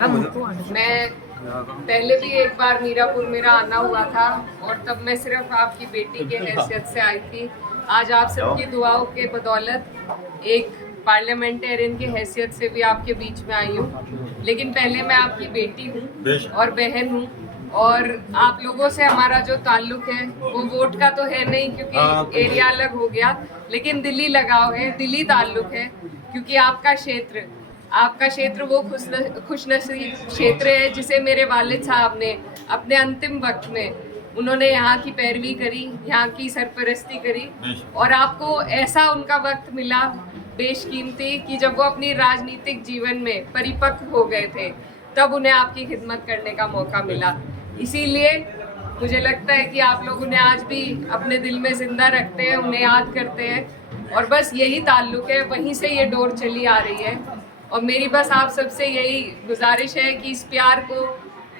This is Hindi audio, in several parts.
मैं पहले भी एक बार मीरापुर मेरा आना हुआ था और तब मैं सिर्फ आपकी बेटी के हैसियत से आई थी। आज आप सबकी दुआओं के बदौलत एक पार्लियामेंटेरियन की हैसियत से भी आपके बीच में आई हूँ। लेकिन पहले मैं आपकी बेटी हूँ और बहन हूँ और आप लोगों से हमारा जो ताल्लुक है वो वोट का तो है नहीं क्योंकि एरिया अलग हो गया, लेकिन दिली लगाव है, दिली ताल्लुक है क्योंकि आपका क्षेत्र वो खुशनसीब क्षेत्र है जिसे मेरे वालिद साहब ने अपने अंतिम वक्त में उन्होंने यहाँ की पैरवी करी, यहाँ की सरपरस्ती करी और आपको ऐसा उनका वक्त मिला बेशकीमती कि जब वो अपनी राजनीतिक जीवन में परिपक्व हो गए थे तब उन्हें आपकी खिदमत करने का मौका मिला। इसीलिए मुझे लगता है कि आप लोग उन्हें आज भी अपने दिल में जिंदा रखते हैं, उन्हें याद करते हैं और बस यही ताल्लुक है, वहीं से ये डोर चली आ रही है। और मेरी बस आप सबसे यही गुजारिश है कि इस प्यार को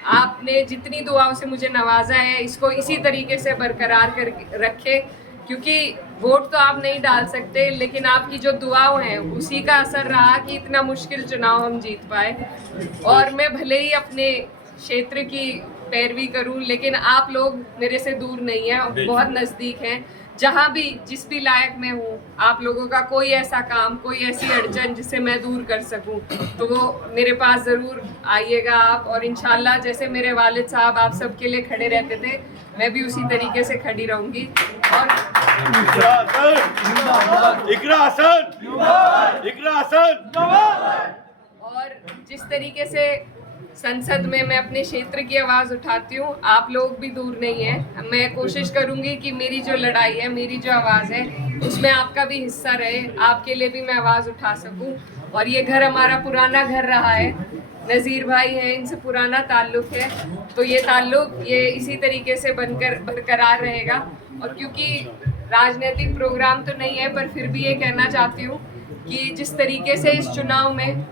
आपने जितनी दुआओं से मुझे नवाजा है इसको इसी तरीके से बरकरार कर रखे, क्योंकि वोट तो आप नहीं डाल सकते लेकिन आपकी जो दुआओं हैं उसी का असर रहा कि इतना मुश्किल चुनाव हम जीत पाए। और मैं भले ही अपने क्षेत्र की पैरवी करूं लेकिन आप लोग मेरे से दूर नहीं हैं, बहुत नज़दीक हैं। जहां भी जिस भी लायक में हूँ, आप लोगों का कोई ऐसा काम, कोई ऐसी अड़चन जिसे मैं दूर कर सकूं तो वो मेरे पास ज़रूर आइएगा आप। और इंशाल्लाह जैसे मेरे वालिद साहब आप सबके लिए खड़े रहते थे मैं भी उसी तरीके से खड़ी रहूंगी। और जिस तरीके से संसद में मैं अपने क्षेत्र की आवाज़ उठाती हूँ, आप लोग भी दूर नहीं हैं। मैं कोशिश करूँगी कि मेरी जो लड़ाई है, मेरी जो आवाज़ है उसमें आपका भी हिस्सा रहे, आपके लिए भी मैं आवाज़ उठा सकूँ। और ये घर हमारा पुराना घर रहा है, नज़ीर भाई हैं, इनसे पुराना ताल्लुक़ है, तो ये ताल्लुक़ ये इसी तरीके से बरकरार रहेगा। और क्योंकि राजनीतिक प्रोग्राम तो नहीं है पर फिर भी ये कहना चाहती हूँ कि जिस तरीके से इस चुनाव में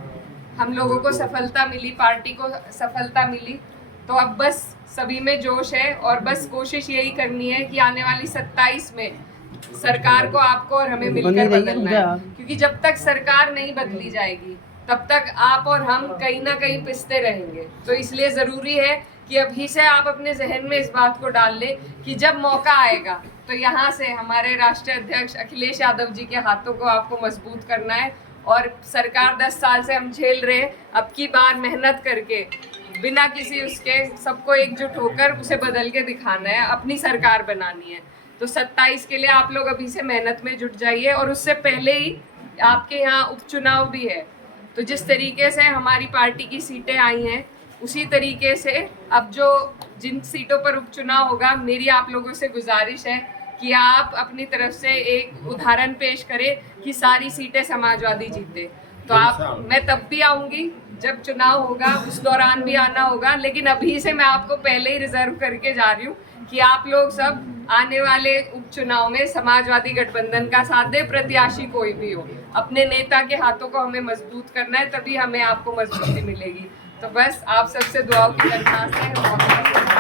हम लोगों को सफलता मिली, पार्टी को सफलता मिली, तो अब बस सभी में जोश है और बस कोशिश यही करनी है कि आने वाली 27 में सरकार को आपको और हमें मिलकर बदलना है, क्योंकि जब तक सरकार नहीं बदली जाएगी तब तक आप और हम कहीं ना कहीं पिसते रहेंगे। तो इसलिए ज़रूरी है कि अभी से आप अपने जहन में इस बात को डाल लें कि जब मौका आएगा तो यहाँ से हमारे राष्ट्रीय अध्यक्ष अखिलेश यादव जी के हाथों को आपको मजबूत करना है। और सरकार 10 साल से हम झेल रहे हैं, अब की बार मेहनत करके बिना किसी उसके सबको एकजुट होकर उसे बदल के दिखाना है, अपनी सरकार बनानी है। तो 27 के लिए आप लोग अभी से मेहनत में जुट जाइए। और उससे पहले ही आपके यहाँ उपचुनाव भी है, तो जिस तरीके से हमारी पार्टी की सीटें आई हैं उसी तरीके से अब जो जिन सीटों पर उपचुनाव होगा, मेरी आप लोगों से गुजारिश है कि आप अपनी तरफ से एक उदाहरण पेश करें कि सारी सीटें समाजवादी जीते। तो मैं तब भी आऊंगी जब चुनाव होगा, उस दौरान भी आना होगा, लेकिन अभी से मैं आपको पहले ही रिजर्व करके जा रही हूँ कि आप लोग सब आने वाले उपचुनाव में समाजवादी गठबंधन का साथ दे, प्रत्याशी कोई भी हो, अपने नेता के हाथों को हमें मजबूत करना है, तभी हमें आपको मजबूती मिलेगी। तो बस आप सबसे दुआओं की दरख्वास्त है।